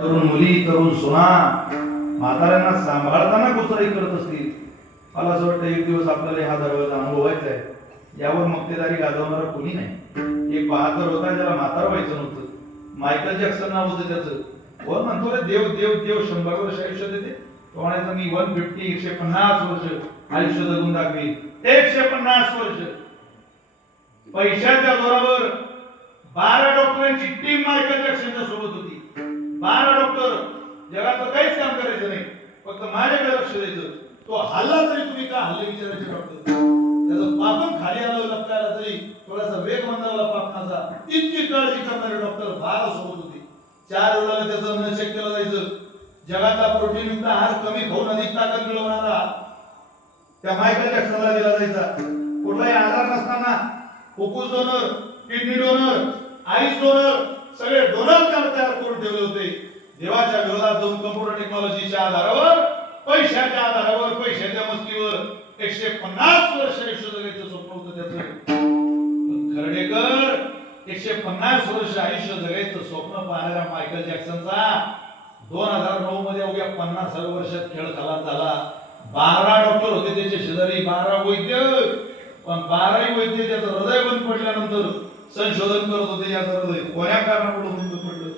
तरुण मुली तरुण सुना म्हाताऱ्यांना सांभाळताना कुचराई करत असतील. मला असं वाटतं एक दिवस आपल्याला हा दरवाजा अनुभवायचा आहे. यावर मक्तेदारी गाजवणारा कोणी नाही. एक बहादर होता ज्याला म्हातार व्हायचं नव्हतं. मायकल जॅक्सन नाव होतं त्याचं. वर म्हणतो रे देव देव देव 100 वर्ष आयुष्य देते. तो म्हणायचा मी 150 वर्ष आयुष्य जगून दाखवी. 150 वर्ष पैशाच्या जोरावर 12 डॉक्टरांची टीम मायकल जॅक्सनच्या सोबत होती. 12 डॉक्टर. जगात काहीच काम करायचं नाही, फक्त माझ्याकडे लक्ष द्यायचं. तो हल्ला तरी तुम्ही का हल्ले विचारायचे डॉक्टर. त्याचं पापण खाली आलं लपकायला तरी थोडासा वेग मंदावला पापणाचा. इतकी काळजी करणारे डॉक्टर 12 सोबत होते. 4 वेळेला त्याचं अन्न चेक केलं जायचं. जगातला प्रोटीनयुक्त आहार कमी खाऊन अधिक ताकद मिळवणारा त्या मायकल जॅक्सनला दिला जायचा. कुठलाही आजार नसताना फुफ्फुस donor, kidney donor, eyes donor सगळे डोनर तयार करून ठेवले होते. देवाच्या विरोधात जाऊन कम्प्युटर टेक्नॉलॉजीच्या आधारावर, पैशाच्या आधारावर, पैशाच्या मस्तीवर 150 वर्ष आयुष्य जगायचं स्वप्न होतं त्याचं. खर्डेकर 150 वर्ष आयुष्य जगायचं स्वप्न पाहणाऱ्या मायकल जॅक्सनचा 2009 मध्ये अवघ्या 50 वर्षात खेळ खलास झाला. 12 डॉक्टर होते त्याचे शेजारी, 12 वैद्य. पण 12ही वैद्य त्याचं हृदय बंद पडल्यानंतर संशोधन करत होते. याचं हृदय कोण्या कारणामुळे बंद पडलं.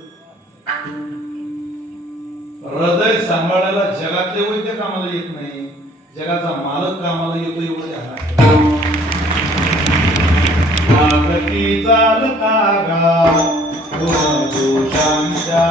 हृदय सांभाळायला जगातले वैद्य कामाला येत नाही, जगाचा मालक कामाला येतो. एवढे चालता गाव दोषांच्या